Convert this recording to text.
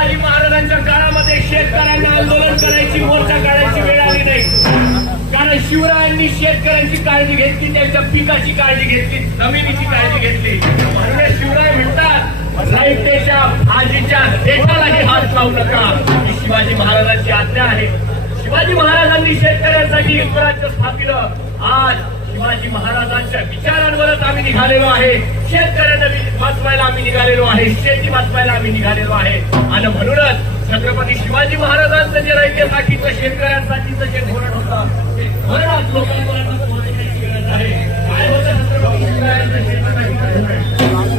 शिवाजी महाराजांच्या काळामध्ये शेतकऱ्यांना आंदोलन करायची मोर्चा काढायची वेळ आली नाही. कारण शिवरायांनी शेतकऱ्यांची काळजी घेतली त्यांच्या पिकाची काळजी घेतली जमिनीची काळजी घेतली. म्हणजे शिवराय म्हणतात साहित्याच्या भाजीच्या देशालाही हात लावू नका. ही शिवाजी महाराजांची आज्ञा आहे. शिवाजी महाराजांनी शेतकऱ्यांसाठी एक स्वराज्य स्थापिलं. आज शिवाजी महाराजांच्या विचारांवरच आम्ही निघालेलो आहे. शेतकऱ्यांना वाचवायला आम्ही निघालेलो आहे. शेती आम्ही निघालेलो आहे. आणि म्हणूनच छत्रपती शिवाजी महाराजांचं जे राहिले शेतकऱ्यांसाठीचं जे धोरण होतं ते धोरण लोकांपर्यंत पोहोचण्याची गरज आहे काय होतं छत्रपती शिवरायांचं शेतकऱ्यांचं धोरण